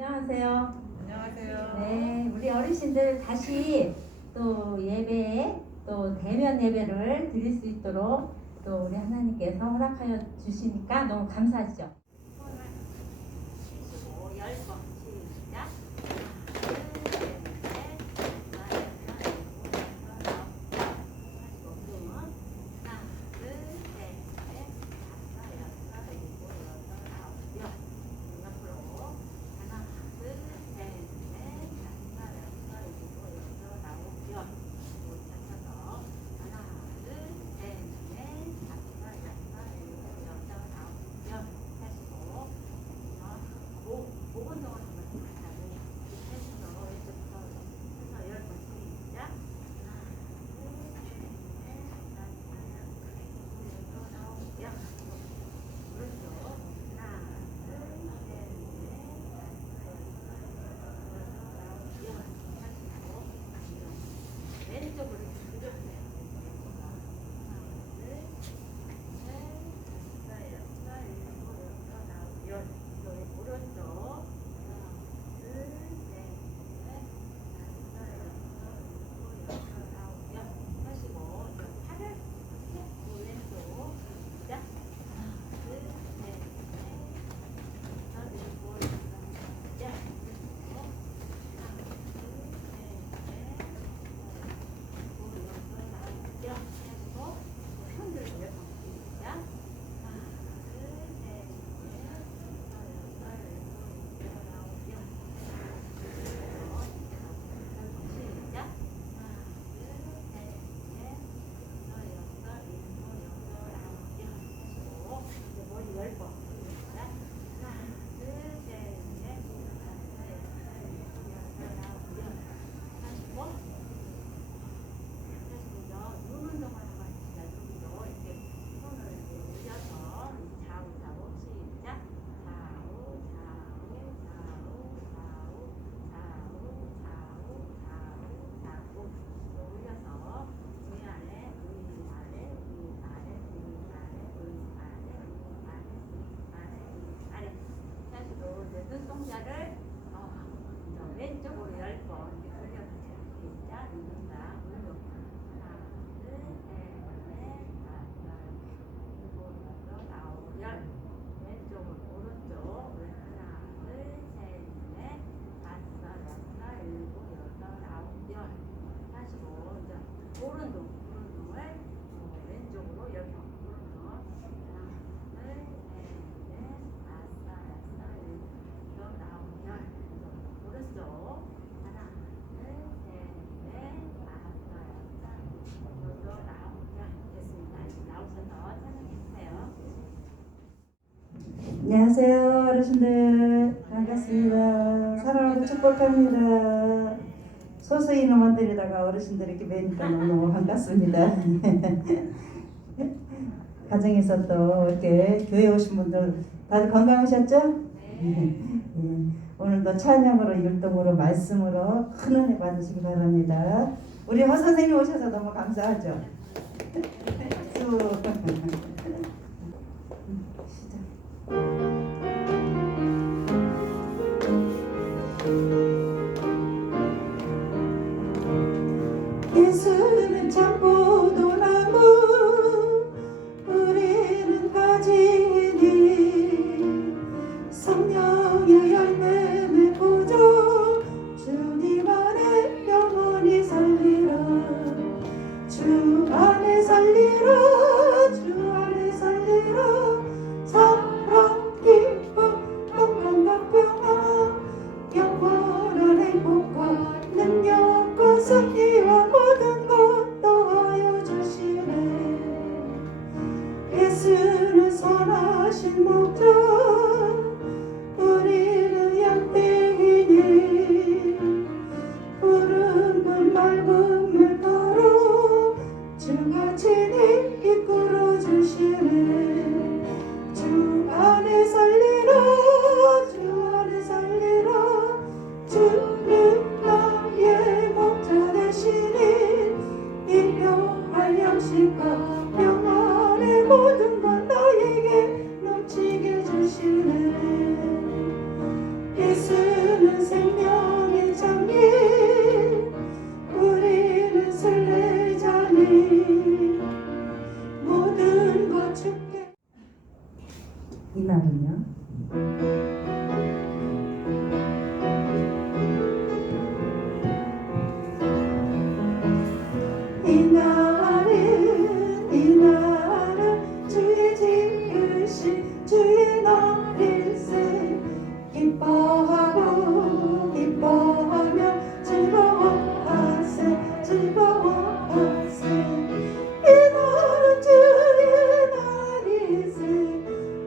안녕하세요. 안녕하세요. 네, 우리 어르신들 다시 또 예배에 또 대면 예배를 드릴 수 있도록 또 우리 하나님께서 허락하여 주시니까 너무 감사하죠. 손을 쉬시고 10번 시작. 왼쪽으로 이렇게 오른쪽 하시고 팔을 왼쪽 시작. 눈동자를 왼쪽으로 10번 돌려보세요. 시작. 눈동자 오른쪽 하나 둘셋넷 다섯 일곱 여덟 아홉 열 왼쪽으로 오른쪽 하나 둘셋넷 다섯 여섯 일곱 여덟 아홉 열 하시고 이제 오른쪽을 왼쪽으로 10번 안녕하세요, 어르신들. 반갑습니다. 사랑하고 축복합니다. 소수의 인원들에다가 어르신들 이렇게 뵈니까 너무 반갑습니다. 가정에서 또 이렇게 교회 오신 분들 다들 건강하셨죠? 네. 오늘도 찬양으로 율동으로 말씀으로 큰 은혜 받으시기 바랍니다. 우리 허 선생님 오셔서 너무 감사하죠? 예수는 참포도나무 우리는 가지니 성령의 열매 맺고자 주님 안에 영원히 살리라 주 안에 살리라 주 안에 살리라 사랑 기쁨 건강과 평안 영원한 행복과 능력과 승리와 모든 것 더하여 주시네 예수는 선하신 목자 우리는 양떼이니 푸른 물 맑은 물가로 주가 친히 이끌어 주시네 주 안에 살리라 주 안에 살리라 주는 나의 목자 되시니 일용할 양식과 평안의 모든 것 나에게 넘치게 주시네 이날은요. 이날은 주의 지으신 주의 날일세. 기뻐하고 기뻐하며 즐거워하세 즐거워하세. 이날은 주의 날일세.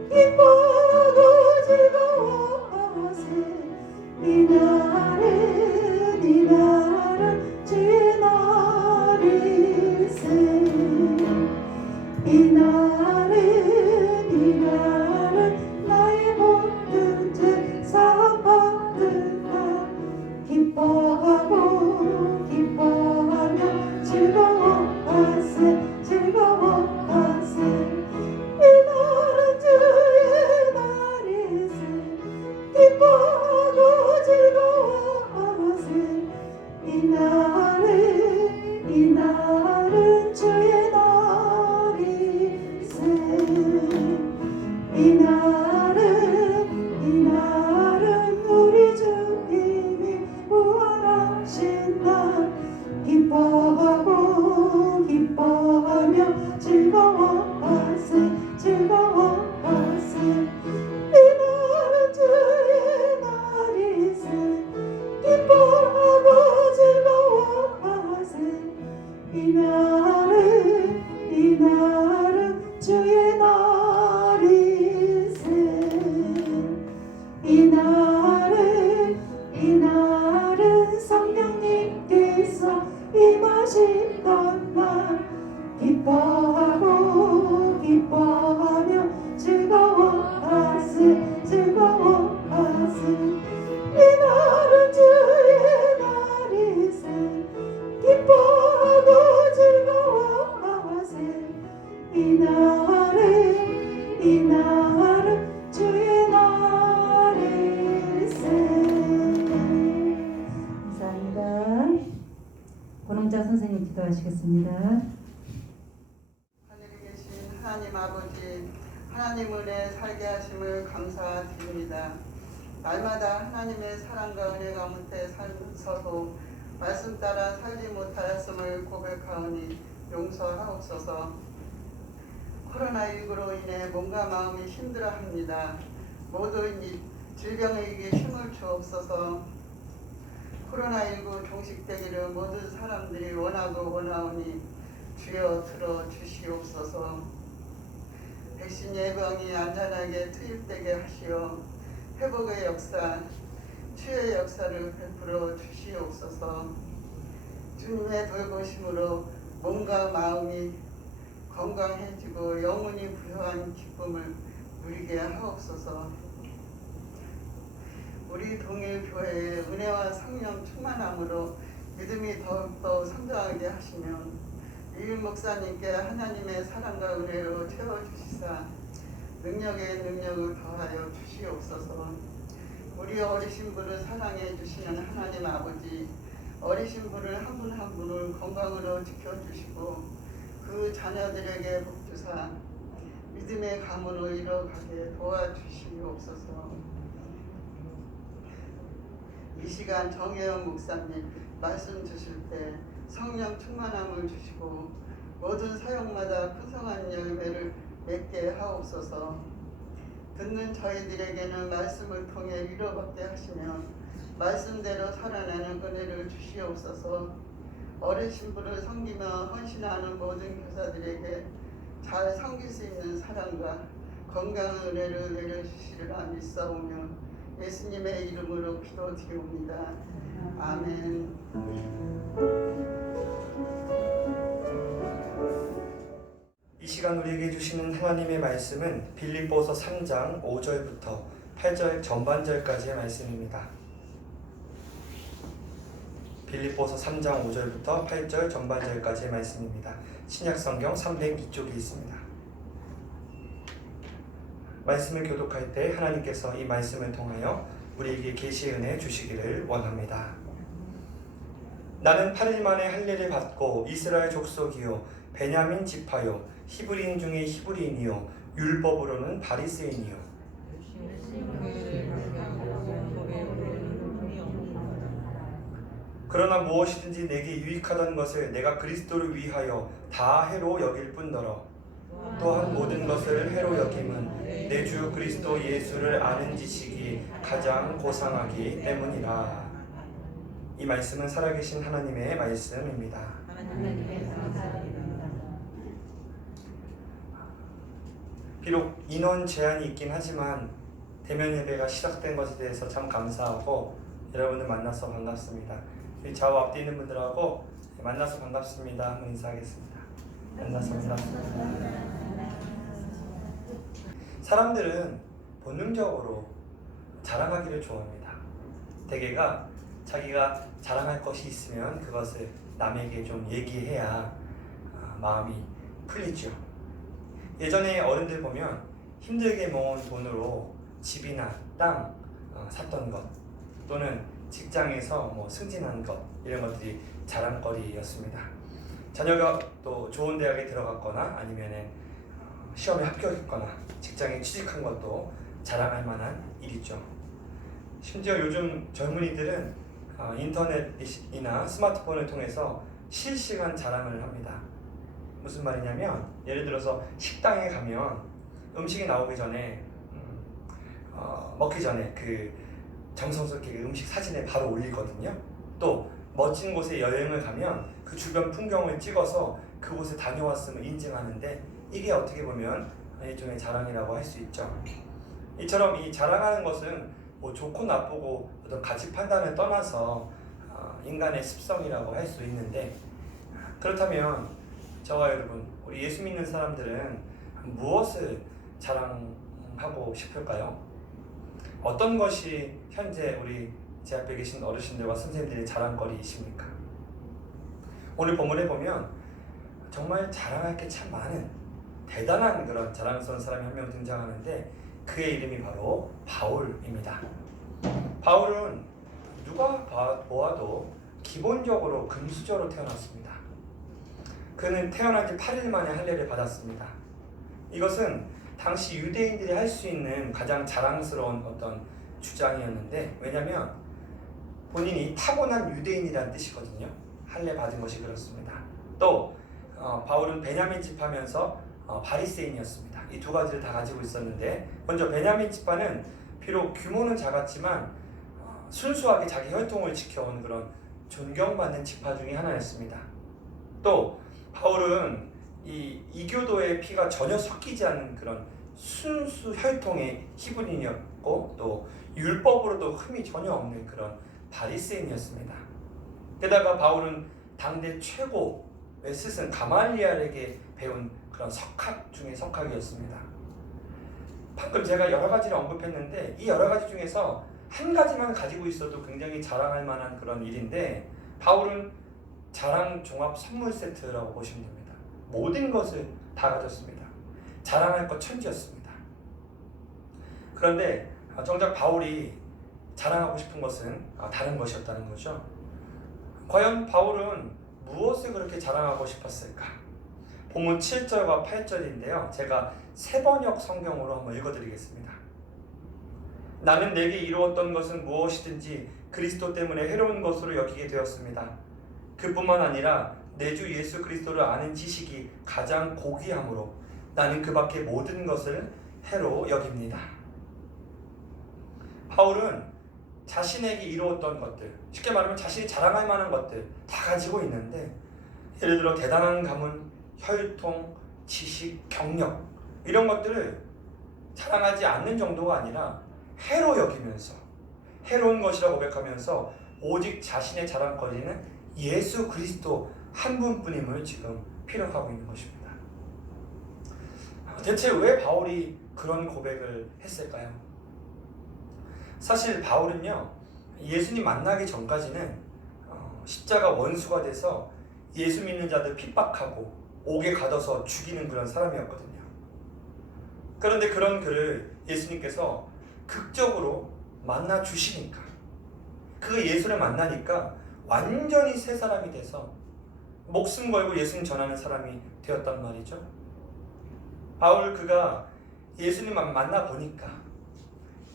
기뻐하고 즐거워하세. 이날은 주의 날일세. 이날은 나의 모든 죄 사함받으라. 기뻐하고 기뻐하며 즐거워하세 즐거워하세. 이날은 주의 날일세. 기뻐하고 즐거워하세. 이날은 주의 날일세. 이날은 우리 주님이 부활하신 날. 기뻐하고 기뻐하며 즐거워하세 즐거워하세. 이날은 주의 날일세. 기뻐하고 즐거워하세. 이날은 주의 날일세. 이날은 성령님께서 임하시던 날. 기뻐하고 기뻐하며 즐거워하세 즐거워하세. 이날은 주의 날일세. 기뻐하고 즐거워하세. 이날은 주의 날일세. 감사합니다. 권홍자 선생님 기도하시겠습니다. 하늘에 계신 하나님 아버지, 하나님 은혜 살게 하심을 감사드립니다. 날마다 하나님의 사랑과 은혜 가운데 살면서도 말씀 따라 살지 못하였음을 고백하오니 용서하옵소서. 코로나19로 인해 몸과 마음이 힘들어합니다. 모든 질병에게 힘을 주옵소서. 코로나19 종식되기를 모든 사람들이 원하고 원하오니 주여 들어 주시옵소서. 백신 예방이 안전하게 투입되게 하시어 회복의 역사, 치유의 역사를 베풀어 주시옵소서. 주님의 돌보심으로 몸과 마음이 건강해지고 영혼이 부유한 기쁨을 누리게 하옵소서. 우리 동일교회의 은혜와 성령 충만함으로 믿음이 더욱더 성장하게 하시며 이일 목사님께 하나님의 사랑과 은혜로 채워주시사 능력에 능력을 더하여 주시옵소서. 우리 어리신 분을 사랑해 주시는 하나님 아버지, 어리신 분을 한 분 한 분을 건강으로 지켜주시고 그 자녀들에게 복주사 믿음의 가문으로 이뤄가게 도와주시옵소서. 이 시간 정혜영 목사님 말씀 주실 때 성령 충만함을 주시고 모든 사역마다 풍성한 열매를 맺게 하옵소서. 듣는 저희들에게는 말씀을 통해 위로받게 하시며 말씀대로 살아나는 은혜를 주시옵소서. 어르신 분을 섬기며 헌신하는 모든 교사들에게 잘 섬길 수 있는 사랑과 건강한 은혜를 내려주시리라 믿사오며 예수님의 이름으로 기도드리옵니다. 아멘. 이 시간 우리에게 주시는 하나님의 말씀은 빌립보서 3장 5절부터 8절 전반절까지의 말씀입니다. 빌립보서 3장 5절부터 8절 전반절까지의 말씀입니다. 신약성경 302쪽에 있습니다. 말씀을 교독할 때 하나님께서 이 말씀을 통하여 우리에게 계시의 은혜 주시기를 원합니다. 나는 8일 만에 할례를 받고 이스라엘 족속이요 베냐민 지파요 히브리인 중에 히브리인이요 율법으로는 바리새인이요 그러나 무엇이든지 내게 유익하던 것을 내가 그리스도를 위하여 다 해로 여길 뿐더러 또한 모든 것을 해로 여김은 내 주 그리스도 예수를 아는 지식이 가장 고상하기 때문이라. 이 말씀은 살아계신 하나님의 말씀입니다. 비록 인원 제한이 있긴 하지만 대면 예배가 시작된 것에 대해서 참 감사하고 여러분들 만나서 반갑습니다. 우리 좌우 앞뒤 있는 분들하고 만나서 반갑습니다. 한번 인사하겠습니다. 만나서 반갑습니다. 사람들은 본능적으로 자랑하기를 좋아합니다. 대개가 자기가 자랑할 것이 있으면 그것을 남에게 좀 얘기해야 마음이 풀리죠. 예전에 어른들 보면 힘들게 모은 돈으로 집이나 땅 샀던 것, 또는 직장에서 뭐 승진한 것, 이런 것들이 자랑거리였습니다. 자녀가 또 좋은 대학에 들어갔거나 아니면은 시험에 합격했거나 직장에 취직한 것도 자랑할 만한 일이죠. 심지어 요즘 젊은이들은 인터넷이나 스마트폰을 통해서 실시간 자랑을 합니다. 무슨 말이냐면, 예를 들어서 식당에 가면 음식이 나오기 전에 먹기 전에 그 정성스럽게 그 음식 사진을 바로 올리거든요. 또 멋진 곳에 여행을 가면 그 주변 풍경을 찍어서 그곳에 다녀왔음을 인증하는데, 이게 어떻게 보면 일종의 자랑이라고 할 수 있죠. 이처럼 이 자랑하는 것은 뭐 좋고 나쁘고 어떤 가치 판단을 떠나서 인간의 습성이라고 할 수 있는데, 그렇다면 저와 여러분, 우리 예수 믿는 사람들은 무엇을 자랑하고 싶을까요? 어떤 것이 현재 우리 제 앞에 계신 어르신들과 선생님들의 자랑거리이십니까? 오늘 본문에 보면 정말 자랑할 게 참 많은 대단한 그런 자랑스러운 사람이 한 명 등장하는데, 그의 이름이 바로 바울입니다. 바울은 누가 보아도 기본적으로 금수저로 태어났습니다. 그는 태어난 지 8일 만에 할례를 받았습니다. 이것은 당시 유대인들이 할 수 있는 가장 자랑스러운 어떤 주장이었는데, 왜냐하면 본인이 타고난 유대인이라는 뜻이거든요. 할례 받은 것이 그렇습니다. 또 바울은 베냐민 지파면서 바리새인이었습니다. 이 두 가지를 다 가지고 있었는데, 먼저 베냐민 지파는 비록 규모는 작았지만 순수하게 자기 혈통을 지켜온 그런 존경받는 지파 중에 하나였습니다. 또 바울은 이 이교도의 피가 전혀 섞이지 않는 그런 순수 혈통의 히브리인이었고, 또 율법으로도 흠이 전혀 없는 그런 바리새인이었습니다. 게다가 바울은 당대 최고의 스승 가말리엘에게 배운 그런 석학 중에 석학이었습니다. 방금 제가 여러 가지를 언급했는데, 이 여러 가지 중에서 한 가지만 가지고 있어도 굉장히 자랑할 만한 그런 일인데, 바울은 자랑 종합 선물 세트라고 보시면 됩니다. 모든 것을 다 가졌습니다. 자랑할 것 천지였습니다. 그런데 정작 바울이 자랑하고 싶은 것은 다른 것이었다는 거죠. 과연 바울은 무엇을 그렇게 자랑하고 싶었을까? 본문 7절과 8절인데요. 제가 세번역 성경으로 한번 읽어드리겠습니다. 나는 내게 이루었던 것은 무엇이든지 그리스도 때문에 해로운 것으로 여기게 되었습니다. 그뿐만 아니라 내 주 예수 그리스도를 아는 지식이 가장 고귀함으로 나는 그 밖의 모든 것을 해로 여깁니다. 바울은 자신에게 이루었던 것들, 쉽게 말하면 자신이 자랑할 만한 것들 다 가지고 있는데, 예를 들어 대단한 가문, 혈통, 지식, 경력, 이런 것들을 자랑하지 않는 정도가 아니라 해로 여기면서, 해로운 것이라고 고백하면서 오직 자신의 자랑거리는 예수 그리스도 한 분뿐임을 지금 피력하고 있는 것입니다. 대체 왜 바울이 그런 고백을 했을까요? 사실 바울은요, 예수님 만나기 전까지는 십자가 원수가 돼서 예수 믿는 자들 핍박하고 옥에 가둬서 죽이는 그런 사람이었거든요. 그런데 그런 그를 예수님께서 극적으로 만나 주시니까, 그 예수를 만나니까 완전히 새 사람이 돼서 목숨 걸고 예수님 전하는 사람이 되었단 말이죠. 바울 그가 예수님만 만나 보니까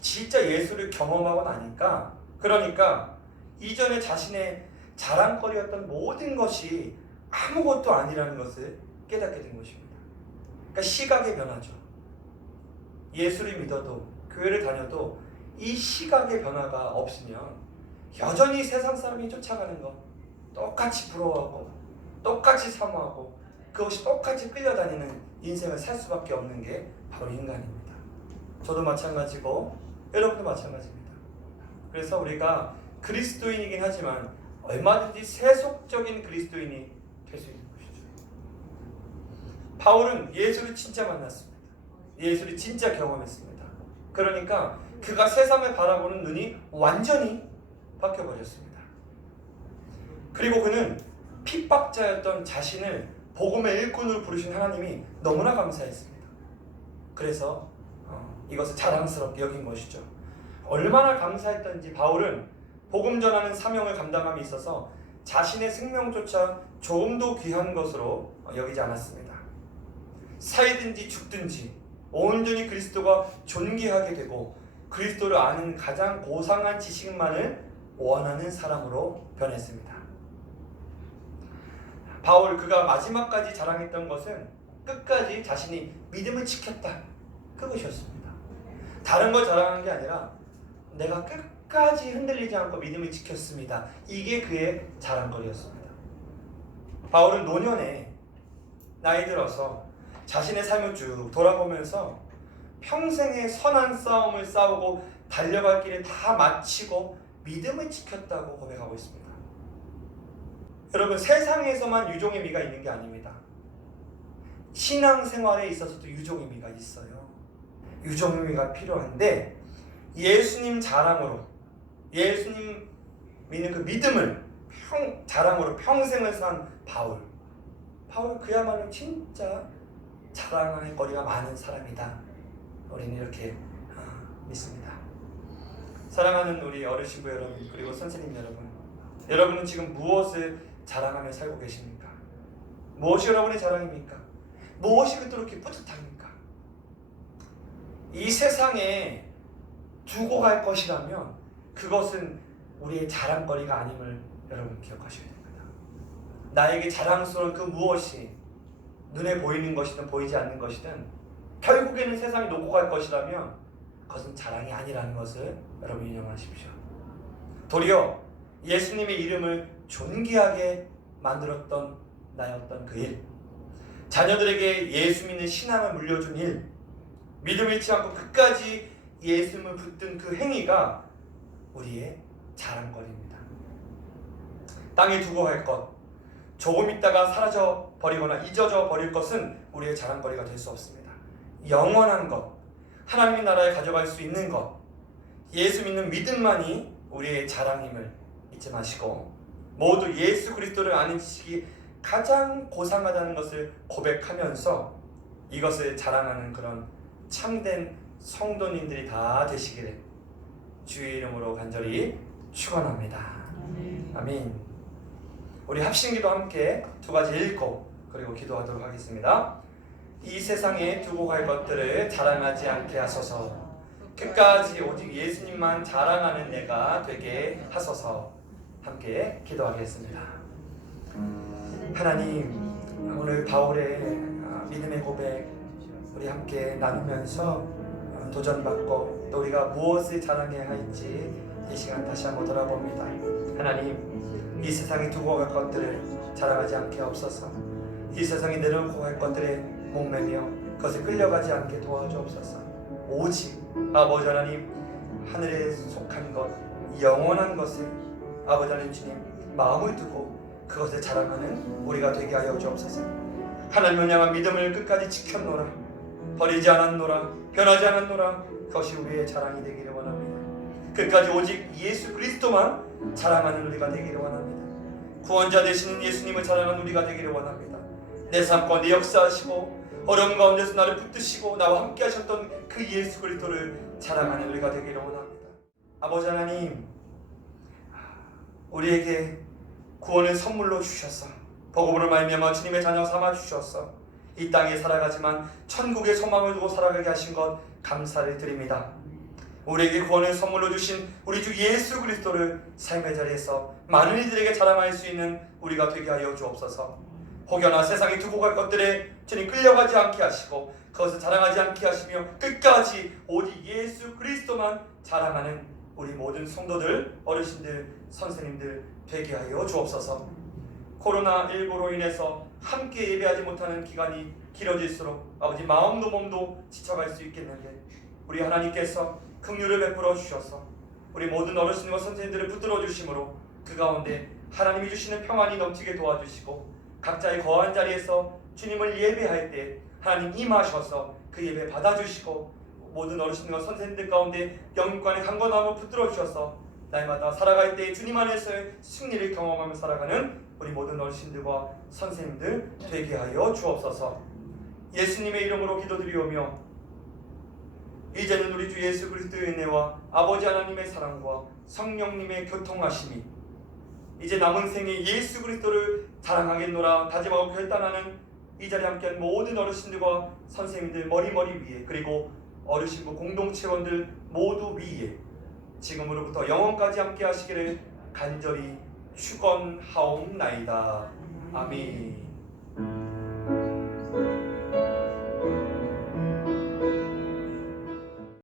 진짜 예수를 경험하고 나니까, 그러니까 이전에 자신의 자랑거리였던 모든 것이 아무것도 아니라는 것을 깨닫게 된 것입니다. 그러니까 시각의 변화죠. 예수를 믿어도 교회를 다녀도 이 시각의 변화가 없으면 여전히 세상 사람이 쫓아가는 것, 똑같이 부러워하고 똑같이 사모하고 그것이 똑같이 끌려다니는 인생을 살 수밖에 없는 게 바로 인간입니다. 저도 마찬가지고 여러분도 마찬가지입니다. 그래서 우리가 그리스도인이긴 하지만 얼마든지 세속적인 그리스도인이 될 수 있는 것이죠. 바울은 예수를 진짜 만났습니다. 예수를 진짜 경험했습니다. 그러니까 그가 세상을 바라보는 눈이 완전히 바뀌어버렸습니다. 그리고 그는 핍박자였던 자신을 복음의 일꾼으로 부르신 하나님이 너무나 감사했습니다. 그래서 이것을 자랑스럽게 여긴 것이죠. 얼마나 감사했던지 바울은 복음 전하는 사명을 감당함에 있어서 자신의 생명조차 조금도 귀한 것으로 여기지 않았습니다. 살든지 죽든지 온전히 그리스도가 존귀하게 되고 그리스도를 아는 가장 고상한 지식만을 원하는 사람으로 변했습니다. 바울 그가 마지막까지 자랑했던 것은 끝까지 자신이 믿음을 지켰다, 그것이었습니다. 다른 걸 자랑한 게 아니라 내가 끝까지 흔들리지 않고 믿음을 지켰습니다. 이게 그의 자랑거리였습니다. 바울은 노년에 나이 들어서 자신의 삶을 쭉 돌아보면서 평생의 선한 싸움을 싸우고 달려갈 길을 다 마치고 믿음을 지켰다고 고백하고 있습니다. 여러분, 세상에서만 유종의 미가 있는 게 아닙니다. 신앙생활에 있어서도 유종의 미가 있어요. 유종의 미가 필요한데 예수님 자랑으로, 예수님 믿는 그 믿음을 자랑으로 평생을 산 바울 그야말로 진짜 자랑할 거리가 많은 사람이다. 우리는 이렇게 믿습니다. 사랑하는 우리 어르신부 여러분, 그리고 선생님 여러분, 여러분은 지금 무엇을 자랑하며 살고 계십니까? 무엇이 여러분의 자랑입니까? 무엇이 그토록 뿌듯합니까? 이 세상에 두고 갈 것이라면 그것은 우리의 자랑거리가 아님을 여러분 기억하셔야 됩니다. 나에게 자랑스러운 그 무엇이 눈에 보이는 것이든 보이지 않는 것이든 결국에는 세상이 놓고 갈 것이라면 그것은 자랑이 아니라는 것을 여러분 인정하십시오. 도리어 예수님의 이름을 존귀하게 만들었던 나였던 그 일, 자녀들에게 예수 믿는 신앙을 물려준 일, 믿음 잃지 않고 끝까지 예수님을 붙든 그 행위가 우리의 자랑거리입니다. 땅에 두고 갈 것, 조금 있다가 사라져 버리거나 잊어져 버릴 것은 우리의 자랑거리가 될 수 없습니다. 영원한 것, 하나님의 나라에 가져갈 수 있는 것, 예수 믿는 믿음만이 우리의 자랑임을 잊지 마시고 모두 예수 그리스도를 아는 지식이 가장 고상하다는 것을 고백하면서 이것을 자랑하는 그런 참된 성도님들이 다 되시기를 주의 이름으로 간절히 축원합니다. 아멘. 우리 합심기도 함께 두 가지 읽고 그리고 기도하도록 하겠습니다. 이 세상에 두고 갈 것들을 자랑하지 않게 하소서. 끝까지 오직 예수님만 자랑하는 내가 되게 하소서. 함께 기도하겠습니다. 하나님, 오늘 바울의 믿음의 고백 우리 함께 나누면서 도전받고 또 우리가 무엇을 자랑해야 할지 이 시간 다시 한번 돌아봅니다. 하나님, 이 세상에 두고 갈 것들을 자랑하지 않게 없어서, 이 세상에 내려놓고 갈 것들에 목매며 그것을 끌려가지 않게 도와주옵소서. 오직 아버지 하나님, 하늘에 속한 것, 영원한 것을 아버지 하나님 주님 마음을 두고 그것을 자랑하는 우리가 되게 하여 주옵소서. 하나님을 향한 믿음을 끝까지 지켰노라, 버리지 않았노라, 변하지 않았노라. 그것이 우리의 자랑이 되기를 원합니다. 끝까지 오직 예수 그리스도만 자랑하는 우리가 되기를 원합니다. 구원자 되시는 예수님을 자랑하는 우리가 되기를 원합니다. 내 삶 가운데 역사하시고 어려움 가운데서 나를 붙드시고 나와 함께 하셨던 그 예수 그리스도를 자랑하는 우리가 되기를 원합니다. 아버지 하나님, 우리에게 구원을 선물로 주셔서 복음으로 말미암아 주님의 자녀 삼아 주셔서 이 땅에 살아가지만 천국의 소망을 두고 살아가게 하신 것 감사를 드립니다. 우리에게 구원을 선물로 주신 우리 주 예수 그리스도를 삶의 자리에서 많은 이들에게 자랑할 수 있는 우리가 되게 하여 주옵소서. 혹여나 세상이 두고 갈 것들에 주님 끌려가지 않게 하시고 그것을 자랑하지 않게 하시며 끝까지 오직 예수 그리스도만 자랑하는 우리 모든 성도들, 어르신들, 선생님들 되게 하여 주옵소서. 코로나19로 인해서 함께 예배하지 못하는 기간이 길어질수록 아버지 마음도 몸도 지쳐갈 수 있겠는데 우리 하나님께서 긍휼을 베풀어 주셔서 우리 모든 어르신과 선생님들을 붙들어 주심으로 그 가운데 하나님이 주시는 평안이 넘치게 도와주시고 각자의 거한 자리에서 주님을 예배할 때 하나님 임하셔서 그 예배 받아주시고 모든 어르신과 선생님들 가운데 영육간의 강건함을 붙들어 주셔서 날마다 살아갈 때 주님 안에서의 승리를 경험하며 살아가는 우리 모든 어르신들과 선생님들 되게 하여 주옵소서. 예수님의 이름으로 기도드리오며 이제는 우리 주 예수 그리스도의 은혜와 아버지 하나님의 사랑과 성령님의 교통하심이 이제 남은 생에 예수 그리스도를 자랑하겠노라 다짐하고 결단하는 이 자리에 함께한 모든 어르신들과 선생님들 머리머리 위에 그리고 어르신부 공동체원들 모두 위에 지금으로부터 영원까지 함께 하시기를 간절히 축원하옵나이다. 아멘.